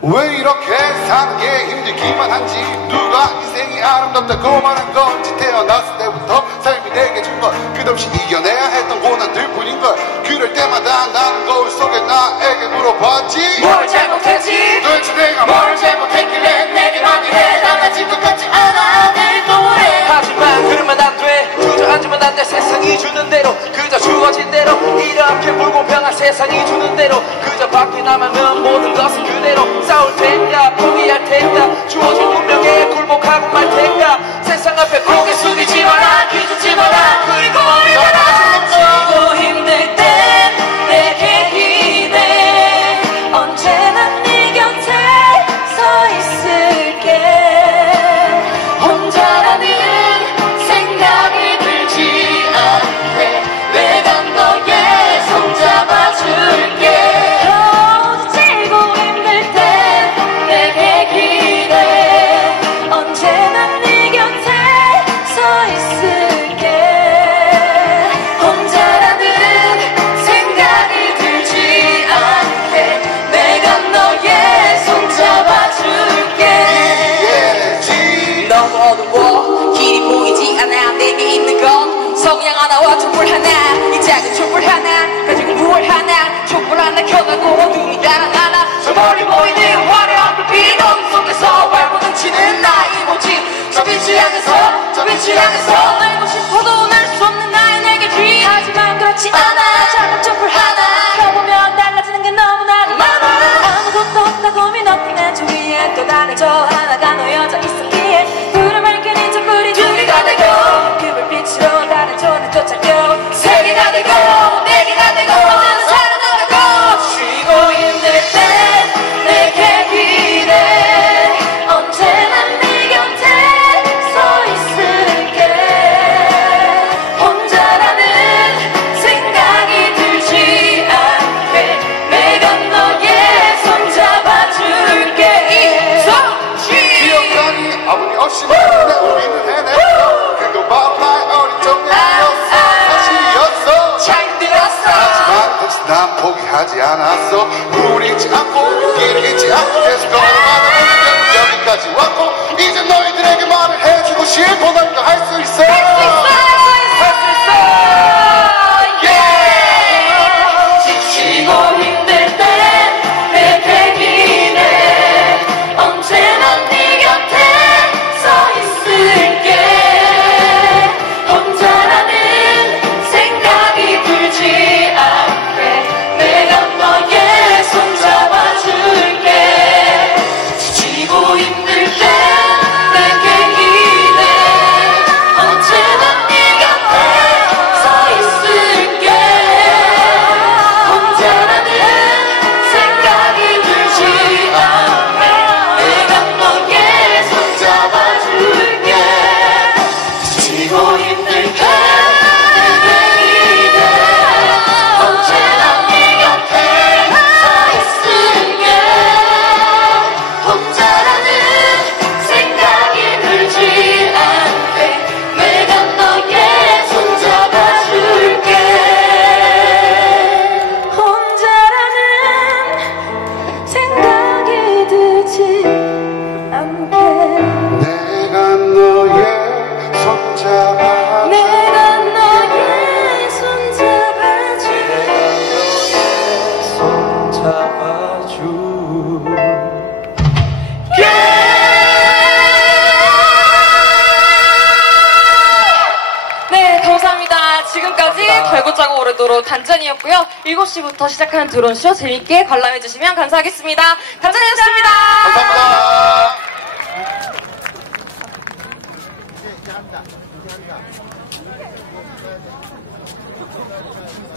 왜 이렇게 사는 게 힘들기만 한지, 누가 인생이 아름답다고 말한 건지, 태어났을 때부터 삶이 내게 준 걸 끝없이 이겨내야 했던 고난들 뿐인걸. 그럴 때마다 나는 거울 속에 나에게 물어봤지, 뭘 잘못했지? 도대체 내가 뭘 잘못했길래 내게 많이해. 달라진 것 같지 않아 늘 또래. 하지만 그러면 안돼, 주저앉으면 안돼. 세상이 주는 대로, 그저 주어진 대로, 이렇게 불공평한 세상이 주는 대로, 그저 밖에 나가면 모든 것은 그대로. 싸울 텐가 포기할 텐가, 주어진 운명에 굴복하고 말 텐가. 세상 앞에 고개 숙이지 마라, 기죽지 마라. 그리고 지고 힘들 땐 내게 기대. 언제나 네 곁에 서 있을게. 혼자라는 생각이 들지 않게 내가 너의 손 잡아줄게. 지고 힘들 땐 내게 기대. 언제나 네 곁에 서 있을게. 혼자라는 생각이 들지 않게 내가 너의 손 잡아줄게. 너무 어두워, 길이 보이지 않아. 내게 있는 건 성냥 하나와 촛불 하나, 이 작은 촛불 하나 가지고 무얼 하나. 촛불 하나 켜가고 어둠이 달아나나. 저 멀리 보이는 화려한 불빛, 어둠 속에서 발고 등치는 나의 모집. 저 빛이 향해서, 저 빛이 향해서 알고 싶어도 날 수 없는 나의 내게 쥐. 하지만 그렇지 않아. 작은 촛불 하나 켜보면 달라지는 게 너무나도 많아. 아무것도 없다 고민 없긴 저 위에 또 다른 저 하나가 놓여져 있었기에 불을 밝히는 촛불이 두 개가 되고, 그 불빛으로 다른 존을 쫓아겨 세 개가 되고 네 개가 되고 모든 살아나려고. 쉬고 힘들 땐 내게 기대. 언제나 네 곁에 서 있을게. 혼자라는 생각이 들지 않게 내가 너의 손 잡아줄게. 기억나니 아버지 없이 내 우리는 해냈어. 그거 바로 나의 어린 적이었어, 사실이었어. 잘 들었어. 하지만 혹시 난 포기하지 않았어. 꿈을 잊지 않고 길을 잊지 않고 계속 걸어가다 보니 여기까지 왔고, 이제 너희들에게 말을 해주고 싶어. 너희가 할 수 있어. 지치고 힘들 땐 내게 기대. 언제나 네 곁에 서 있을게. 혼자라는 생각이 들지 않게 내가 너의 손 잡아줄게. 지치고 힘들 땐 내게 기대. 언제나 네 곁에 서 있을게. 혼자라는 생각이 들지 않게 내가 너의 손 잡아줄게. 지치고 힘들 땐 내게 기대. 언제나 네 곁에 서 있을게. 혼자라는 생각이 들지 않게 내가 너의 손 잡아줄게. 혼자라는 생각이 들지 않게 내가 너의 손 잡아. 내가 너의 손 잡아줄게. 손 잡아줘. 네, 감사합니다. 지금까지 달고 짜고 오래도록 단짠이었고요. 7시부터 시작하는 드론쇼 재밌게 관람해주시면 감사하겠습니다. 단짠이었습니다. 감사합니다.